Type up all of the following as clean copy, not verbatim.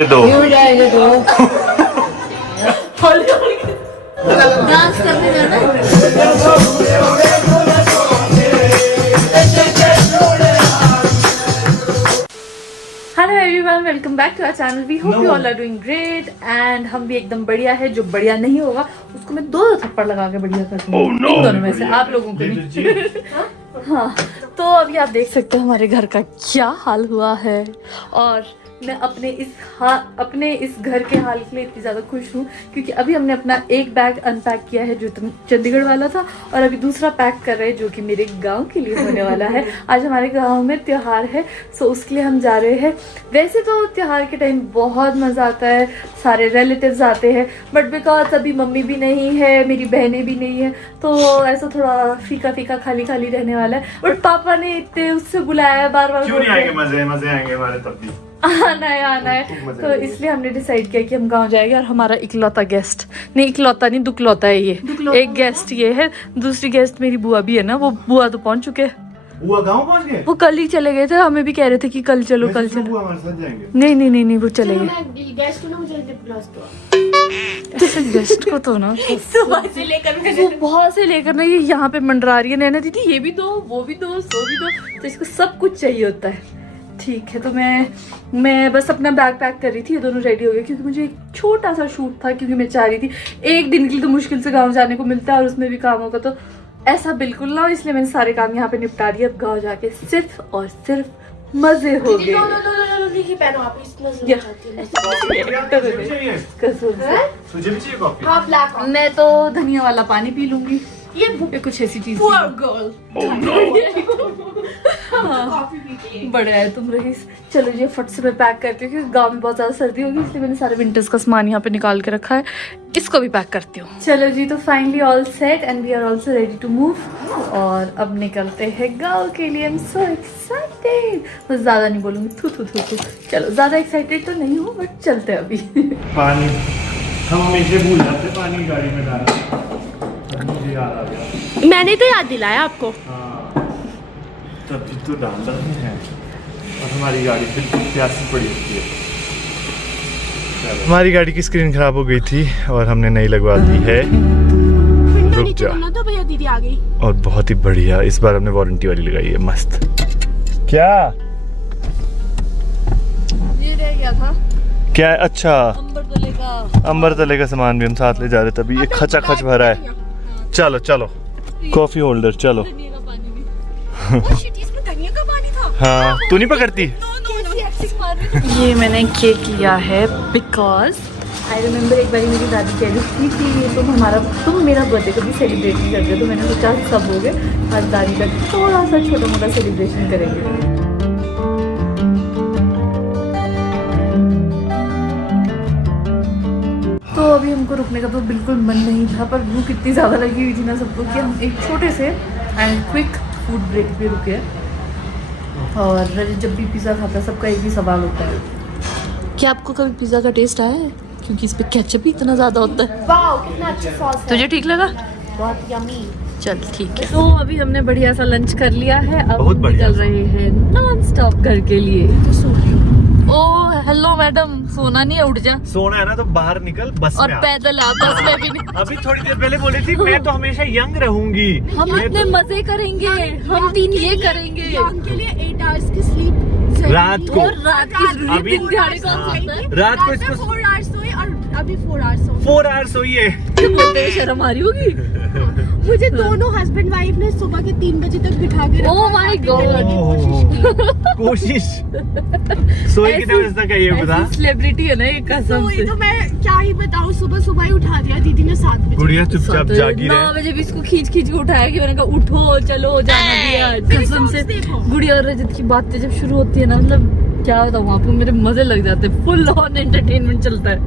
ये दो डांस करने जाना। Hello everyone, welcome back to our channel. We hope you all are doing great and हम भी एकदम बढ़िया है। जो बढ़िया नहीं होगा उसको मैं दो थप्पड़ लगा के बढ़िया कर दूंगी। इन दोनों में से आप लोगों को नहीं। हाँ, तो अभी आप देख सकते हैं हमारे घर का क्या हाल हुआ है और मैं अपने इस घर के हाल के लिए इतनी ज़्यादा खुश हूँ क्योंकि अभी हमने अपना एक बैग अनपैक किया है जो चंडीगढ़ वाला था और अभी दूसरा पैक कर रहे हैं जो कि मेरे गांव के लिए होने वाला है। आज हमारे गांव में त्योहार है, सो उसके लिए हम जा रहे हैं। वैसे तो त्योहार के टाइम बहुत मज़ा आता है, सारे रिलेटिव्स आते हैं, बट बिकॉज अभी मम्मी भी नहीं है, मेरी बहनें भी नहीं है, तो ऐसा थोड़ा फीका फीका खाली खाली रहने वाला है। बट पापा ने इतने उससे बुलाया है बार-बार। क्यों नहीं आएंगे? मजे आएंगे हमारे तब भी। आना है तो इसलिए हमने डिसाइड किया कि हम गांव जाएंगे। और हमारा इकलौता गेस्ट, नहीं इकलौता नहीं दुखलौता है ये, एक गेस्ट ये है। दूसरी गेस्ट मेरी बुआ भी है ना, वो बुआ तो पहुंच चुके हैं। बुआ गांव पहुंच गए? वो कल ही चले गए थे, हमें भी कह रहे थे कि कल चलो कल चलो। बुआ हमारे साथ जाएंगे? नहीं वो चले गए। गेस्ट को तो ना सुबह से लेकर ना ये यहाँ पे मंडरा रही है नैना दीदी, ये भी दो वो भी दो सो भी दो, तो इसको सब कुछ चाहिए होता है। ठीक है, तो मैं बस अपना बैग पैक कर रही थी, ये दोनों रेडी हो गए क्योंकि मुझे एक छोटा सा शूट था, क्योंकि मैं चाह रही थी एक दिन के लिए तो मुश्किल से गांव जाने को मिलता है और उसमें भी काम होगा, तो ऐसा बिल्कुल ना हो, इसलिए मैंने सारे काम यहाँ पे निपटा दिए। अब गाँव जाके सिर्फ और सिर्फ मजे हो गए। मैं तो धनिया वाला पानी पी लूंगी, ये कुछ ऐसी चीज। बड़ा है तुम रईस। चलो ये फट से मैं पैक करती हूँ क्योंकि गांव में बहुत ज्यादा सर्दी होगी, इसलिए मैंने सारे विंटर्स का सामान यहाँ पे निकाल के रखा है। इसको भी पैक करती हूँ। चलो जी, तो finally all set and we are also ready to move और अब निकलते हैं गाँव के लिए। I am so excited. बस ज्यादा नहीं बोलूंगी, थू। चलो, ज्यादा एक्साइटेड तो नहीं हूँ बट चलते अभी। पानी हम हमेशा भूल जाते हैं, पानी गाड़ी में डालना। मुझे याद आ गया, मैंने तो याद दिलाया आपको। हाँ, तभी तो डाल रहे हैं। और हमारी गाड़ी बिल्कुल प्यासी पड़ी होती है। हमारी गाड़ी की स्क्रीन खराब हो गई थी और हमने नई लगवा दी है। रुक जा। तो भैया दीदी आ गई और बहुत ही बढ़िया, इस बार हमने वारंटी वाली लगाई है, मस्त। क्या ये रह गया था क्या? अच्छा, अंबर तले का सामान भी हम साथ ले जा रहे, तभी ये खचा खच भरा है। चलो कॉफी होल्डर चलो। इसमें धनिया का पानी था। हाँ, तू नहीं पकड़ती? ये मैंने केक लिया है बिकॉज आई रिमेम्बर एक बार मेरी दादी कह रही थी कि ये तुम मेरा बर्थडे कभी सेलिब्रेट नहीं करते, तो मैंने सोचा सब हो गए, आज दादी का थोड़ा सा छोटा मोटा सेलिब्रेशन करेंगे। तो अभी हमको रुकने का तो बिल्कुल मन नहीं था, पर भूख इतनी ज़्यादा लगी हुई थी ना सबको कि हम एक छोटे से एंड क्विक फूड ब्रेक पे रुके। और जब भी पिज़्ज़ा खाता है सबका एक ही सवाल होता है, क्या आपको कभी पिज़्ज़ा का टेस्ट आया है? क्योंकि इस पे केचप ही इतना ज़्यादा होता है। वाओ, कितना अच्छा सॉस है। तुझे ठीक लगा? बहुत यम्मी। चल ठीक है, तो अभी हमने बढ़िया सा लंच कर लिया है, अब बहुत हम बढ़िया निकल रहे हैं नॉन स्टॉप घर के लिए। ओ हेलो मैडम, सोना नहीं है, उठ जा। सोना है ना तो बाहर निकल, बस और में आ। पैदल आ, बस में भी नहीं। अभी थोड़ी देर पहले बोली थी मैं तो हमेशा यंग रहूंगी। हम इतने मजे करेंगे, हम 3 ये करेंगे के लिए 8 आवर्स की स्लीप रात को। और रात की अभी- दिन दिहाड़े कौन सोता है? रात को इसको 4 आवर्स सोई और अभी 4 आवर्स सोई। 4 आवर्स सोइए। बोलते हुए शर्म आ रही होगी। मुझे दोनों हस्बैंड वाइफ ने सुबह के 3 बजे तक बिठा के Oh my God! कोशिश सोई कितने बजे तक है ये बता? सेलिब्रिटी है ना ये, कसम से। तो मैं क्या ही बताऊँ, सुबह ही उठा दिया दीदी ने 7 बजे। गुड़िया चुपचाप जागी 9 रहे। बजे भी इसको खींच के उठाया कि मैंने कहा उठो चलो जाना भी है आज। मेरी कसम से socks देखो। गुड़िया और रजत की बातें जब शुरू होती है ना, मतलब क्या बताऊँ आपको, मेरे मजे लग जाते हैं, फुल ऑन एंटरटेनमेंट चलता है।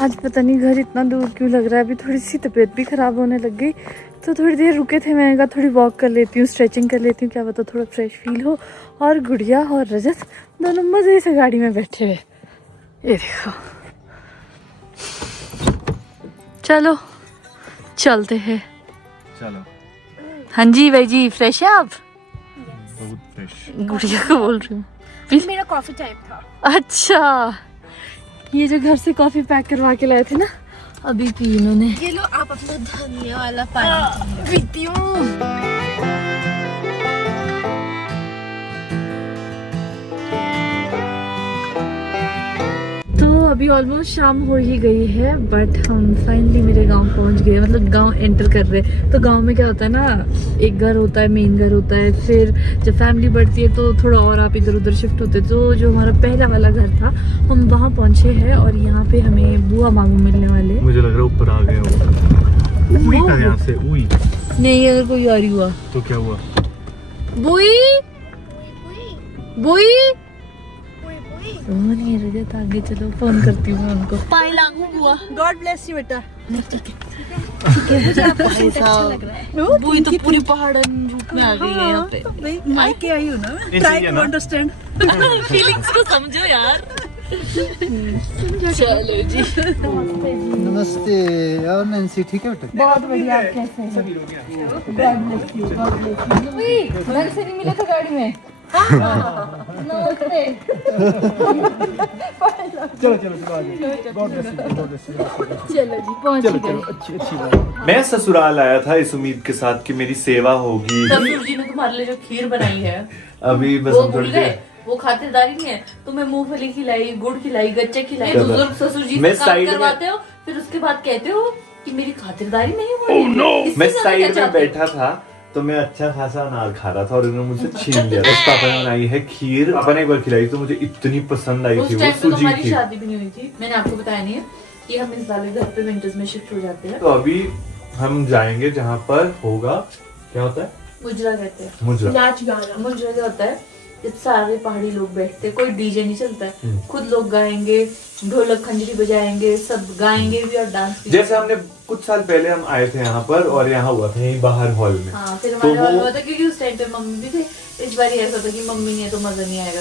आज पता नहीं घर इतना दूर क्यों लग रहा है, अभी थोड़ी सी तबीयत भी खराब होने लग गई, तो थोड़ी देर रुके थे, मैंने कहा थोड़ी वॉक कर लेती हूँ, स्ट्रेचिंग कर लेती हूँ, क्या पता थोड़ा फ्रेश फील हो। और गुड़िया और रजत दोनों मजे से गाड़ी में बैठे हुए, ये देखो। चलो चलते हैं। चलो। हाँ जी भाई जी, फ्रेश है आप? बहुत फ्रेश। गुड़िया को बोल रही हूँ। मेरा कॉफी टाइम था। अच्छा ये जो घर से कॉफी पैक करवा के लाए थे ना, अभी पी इन्होंने। ये लो आप अपना धनिया वाला पानी पीती हूँ। तो अभी ऑलमोस्ट शाम हो ही गई है, बट हम फाइनली मेरे गांव पहुंच गए, मतलब गांव एंटर कर रहे हैं। तो गांव में क्या होता है ना, एक घर होता है, मेन घर होता है, फिर जब फैमिली बढ़ती है तो थोड़ा और आप इधर उधर शिफ्ट होते हैं। तो जो हमारा पहला वाला घर था, हम वहाँ पहुंचे हैं और यहाँ पे हमें बुआ मामू मिलने वाले। मुझे लग रहा है ऊपर आ गए हो यहाँ से। उई नहीं, अगर कोई और ही हुआ तो क्या हुआ? बुई बुई नहीं रजत, आगे चलो, फोन करती हूँ मैं उनको। पाई लागू हुआ। गॉड ब्लेस यू बेटा। मुझे आपका सूट अच्छा लग रहा है। बुई तो पूरी पहाड़न रूप में आ गई है यहाँ पे। मायके आई हूँ ना, ट्राई टू अंडरस्टैंड फीलिंग्स को समझो यार। चलो जी। नमस्ते। और नैन्सी ठीक है बेटा? बहुत बढ़िया, आप कैसे हैं? God bless you, God bless you. बुई घर से नहीं मिले थे गाड़ी में। नमस्ते। चलो जी पहुंच गए। अच्छी बात। मैं ससुराल आया था इस उम्मीद के साथ कि मेरी सेवा होगी। ससुर जी ने तुम्हारे लिए जो खीर बनाई है, अभी बस वो हम भूल थोड़ी गए। देर वो खातिरदारी नहीं है। तुम्हें मूंगफली खिलाई, गुड़ खिलाई, गच्चे खिलाई, क्या बुजुर्ग ससुर जी मैं से काम साइड में- करवाते हो, फिर उसके बाद कहते हो कि मेरी खातिरदारी नहीं हो रही है। मैं साइड में बैठा था तो मैं अच्छा खासा अनार खा रहा था और उन्होंने मुझसे छीन लिया। बस पापा ने बनाई है खीर, पापा ने एक बार खिलाई तो मुझे इतनी पसंद आई उस थी। वो टाइम पे सूजी हमारी थी। शादी भी नहीं हुई थी, मैंने आपको बताया नहीं है कि हम इस वाले घर पे विंटर्स में शिफ्ट हो जाते हैं। तो अभी हम जाएंगे जहाँ पर होगा, क्या होता है, मुजरा कहते हैं। मुजरा। नाच गाना। मुजरा क्या होता है, जब सारे पहाड़ी लोग बैठते हैं, कोई डीजे नहीं चलता है, खुद लोग गाएंगे, ढोलक खंजरी बजाएंगे, सब गाएंगे भी और डांस भी। जैसे हमने कुछ साल पहले हम आए थे यहाँ पर और यहाँ हुआ था यहीं बाहर हॉल में। हाँ, फिर तो हमारे हॉल में वो- होता क्योंकि उस टाइम पे मम्मी भी थे। इस बार ऐसा था कि मम्मी नहीं है तो मजा नहीं आएगा।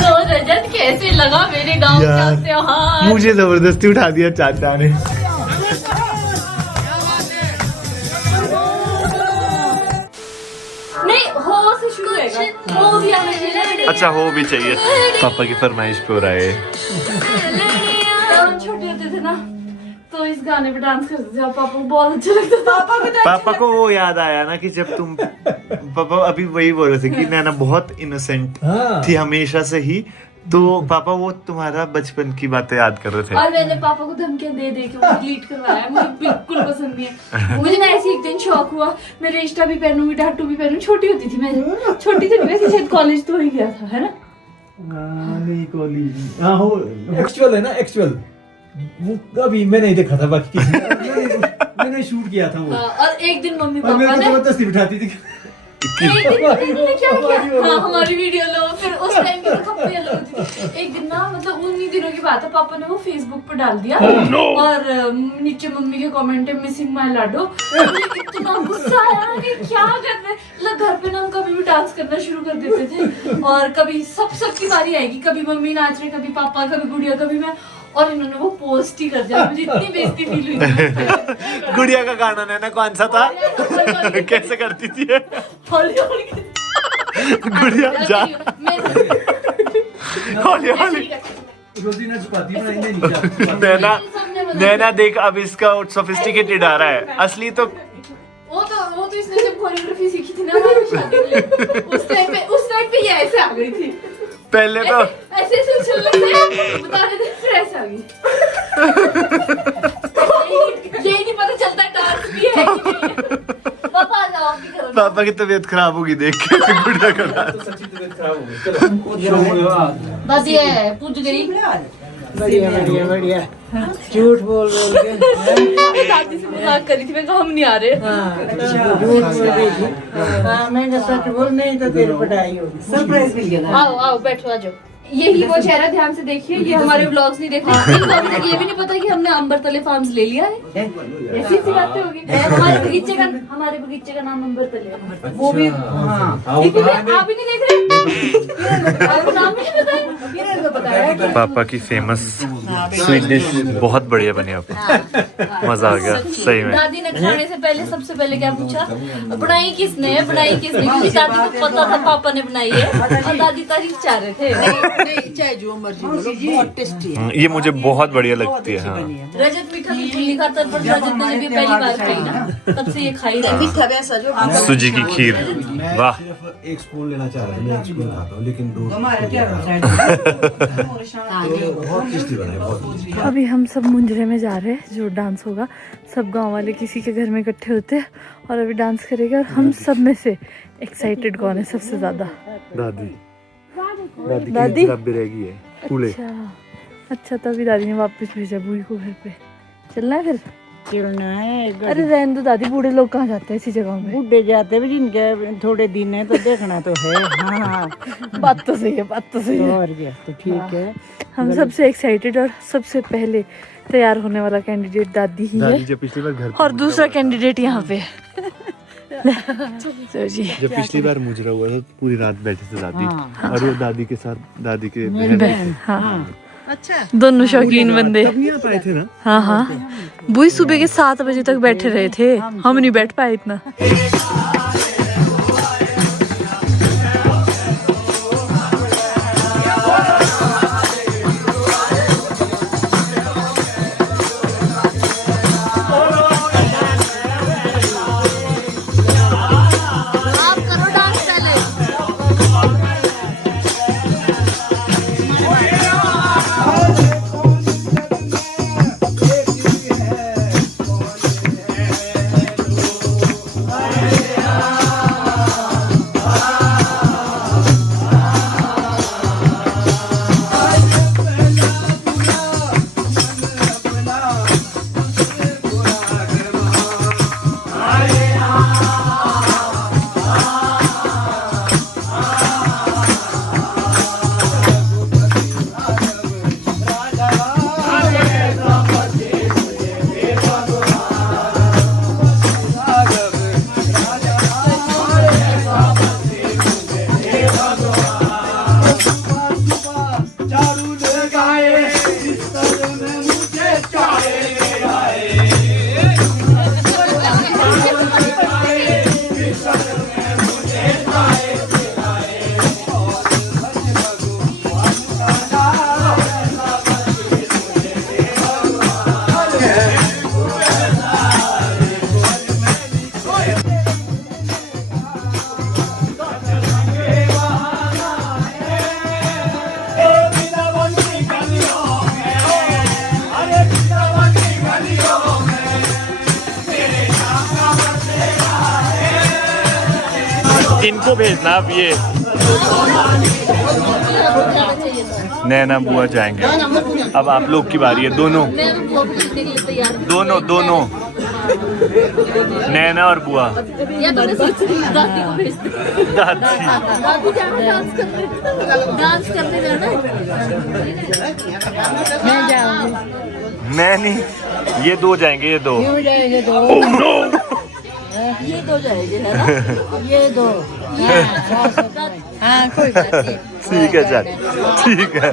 तो रजत कैसे लगा मेरे गांव का त्योहार? मुझे जबरदस्ती उठा दिया चाचा ने। नहीं, हो से शुरू होगा, हो भी आना चाहिए। अच्छा हो भी चाहिए, पापा की फरमाइश पे हो रहा है। जब हम छोटे होते थे ना तो इस गाने पे डांस करते थे और पापा को बहुत अच्छा लगता था। पापा को वो याद आया ना कि जब तुम, पापा अभी वही बोल रहे थे कि नैना बहुत इनोसेंट थी हमेशा से ही, तो पापा वो तुम्हारा बचपन की बातें याद कर रहे थे। और मैंने पापा को धमकियां दे दे के वो डिलीट करवाया, मुझे बिल्कुल पसंद नहीं है। मुझे ना ऐसे एक दिन शौक हुआ, मैं इंस्टा भी पहनूंगी, टाटू भी पहनूंगी। छोटी होती थी मैं, छोटी थी वैसे, शायद कॉलेज तो हो ही गया था, है ना? नहीं कॉलेज। हाँ हो, एक्चुअल है ना, एक्चुअल। वो अभी मैंने ही देखा था, बाकी किसी मैंने शूट किया था वो। और एक दिन मम्मी और पापा मेरे को ने जबरदस्ती बिठाती थी। एक दिन क्या किया? हाँ, हमारी वीडियो लो, फिर उस टाइम की तो खप्पे अलग होती थी। एक दिन ना, मतलब उन्हीं दिनों की बात है, पापा ने वो फेसबुक पर डाल दिया और नीचे मम्मी के कमेंट है मिसिंग माय लाडो। मुझे इतना गुस्सा आया कि क्या कर रहे हैं। मतलब घर पे ना हम कभी भी डांस करना शुरू कर देते थे और कभी सबकी बारी आएगी, कभी मम्मी नाच रहे, कभी पापा, कभी गुड़िया, कभी मैं, और इन्होंने वो पोस्ट ही कर दिया। मुझे इतनी बेइज्जती फील हुई। गुड़िया का गाना नैना कौन सा था? कैसे करती थी ये? हौली हौली गुड़िया जा, हौली हौली। रोजीना छुपाती है, इन्हें नहीं जाती। नैना, नैना देख अब इसका सोफिस्टिकेटेड आ रहा है, असली तो वो तो इसने जब कोरियोग्राफी सीखी थी ना हमारी शादी के लिए, उस टाइम पे ये ऐसे आ गई थी। पहले तो ऐसे चल रहे थे, बता रहे थे, फिर ऐसे आ गई। यही नहीं पता चलता डांस भी है कि नहीं है। पापा आ जाओ, आप भी करो। पापा की तबीयत खराब होगी देख के गुड़िया का डांस। तो सच्ची तबीयत खराब हो गई। चलो बस ये है, पूछ गई। बढ़िया झूठ बोल के दादी से मजाक करी थी, मैं कहा हम नहीं आ रहे। झूठ बोल रही थी। हाँ मैंने सच बोल, नहीं तो तेरी पिटाई होगी। सरप्राइज मिल गया। आओ आओ बैठो, आ जाओ। यही वो चेहरा, ध्यान से देखिए, ये हमारे व्लॉग्स नहीं देख रहे। इनको अभी तक ये भी नहीं पता कि हमने अम्बरतले फार्म्स ले लिया है। ऐसी सी बातें होगी। हमारे बगीचे का नाम अम्बरतले है। वो भी हाँ लेकिन आप ही नहीं देख रहे, आपको नाम भी नहीं पता है। बताया पापा की फेमस स्वीट डिश बहुत बढ़िया बनी आपको, मजा आ गया सही में। दादी ने खाने से पहले सबसे पहले क्या पूछा, बनाई किसने, क्योंकि दादी को पता था पापा ने बनाई है और दादी तारीफ चाह रहे थे। चाहे जो मर्जी बोलो, बहुत टेस्टी है। ये मुझे बहुत बढ़िया लगती है। हाँ। रजत मीठा बिल्कुल नहीं खाता, पर रजत ने जब ये पहली बार खाई ना तब से ये खाई रहा है। सूजी की खीर, वाह। सिर्फ एक स्पून लेना चाह रहा हूँ, मैं एक स्पून खाता हूँ, लेकिन दो बहुत टेस्टी बना है, बहुत। अभी हम सब मुंजरे में जा रहे हैं, जो डांस होगा। सब गांव वाले किसी के घर में इकट्ठे होते हैं और अभी डांस करेगा। और हम सब में से एक्साइटेड कौन है सबसे ज्यादा? दादी दादी भी रहेगी है पूरे। अच्छा तभी दादी ने वापस भेजा बूढ़ी को घर पे। चलना है फिर? चलना है। अरे रहने दो दादी, बूढ़े लोग कहाँ जाते हैं ऐसी जगह में? बूढ़े जाते भी जिनके थोड़े दिन है तो देखना तो है। हाँ बात तो सही है, बात तो सही है। और क्या, तो ठीक है। हम सबसे एक्साइटेड और सबसे पहले तैयार होने वाला कैंडिडेट दादी ही है, जब पिछली बार घर और दूसरा कैंडिडेट यहाँ पे सर जी। जब पिछली बार मुजरा हुआ था तो पूरी रात बैठे थे दादी, और वो दादी के साथ दादी के बहन, हाँ अच्छा, दोनों शौकीन बंदे तभी आ पाए थे ना। हाँ हाँ, वही सुबह के 7 बजे तक बैठे रहे थे, हम नहीं बैठ पाए इतना। इनको भेजना अब, ये नैना बुआ जाएंगे। अब आप लोग की बारी है, दोनों दोनों नैना और बुआ। डांस करने जाना। मैं जाऊंगी। मैं नहीं, ये दो जाएंगे, ये दो। ये दो जाएंगे, है ना? ये दो। हाँ कोई बात नहीं। ठीक है चल, ठीक है।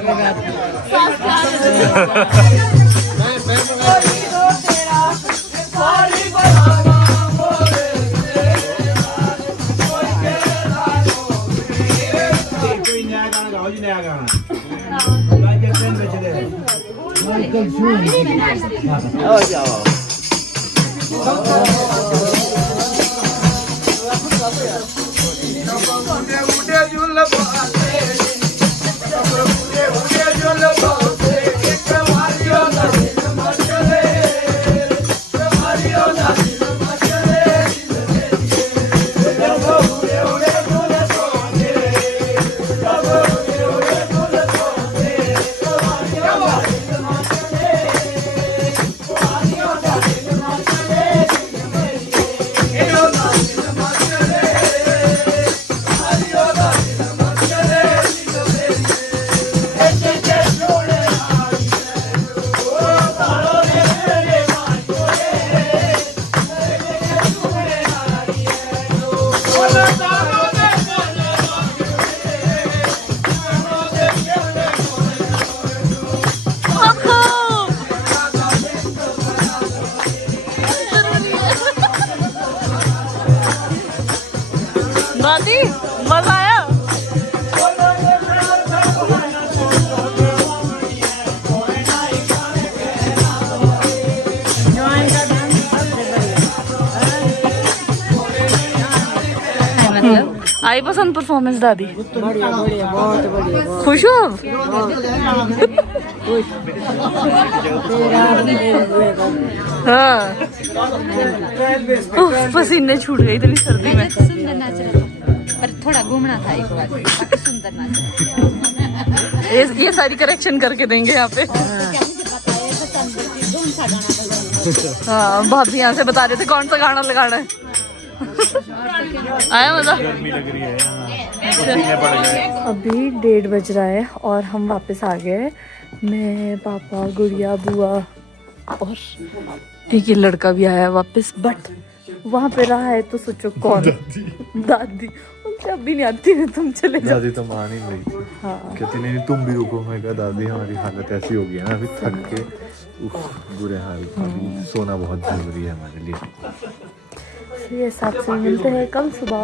आई पसंद परफॉर्मेंस दादी? बढ़िया बढ़िया, बहुत बढ़िया, बहुत खुश हो आप? खुश। तेरा हाँ। उफ, पसीने छूट गए इतनी सर्दी में। सुंदर नाच रहा था पर थोड़ा घूमना था एक बार, बाकी सुंदर नाच ये सारी करेक्शन करके देंगे यहाँ पे। हाँ भाभी यहाँ से बता रहे थे कौन सा गाना लगाना है। आया मजा? अभी 1:30 बज रहा है और हम वापस आ गए। मैं, पापा, गुड़िया, बुआ और एक ये लड़का भी आया वापस, बट वहाँ पे रहा है तो सोचो कौन? दादी। उनसे अब भी नहीं आती है, तुम चले जाओ। दादी तो मान ही गई। हाँ। कहती नहीं तुम भी रुको। मैं कहा दादी हमारी हालत ऐसी हो गई है ना, अभी थक के बुरे हाल, अभी सोना बहुत जरूरी है हमारे लिए। ये साथ से मिलते हैं कल सुबह।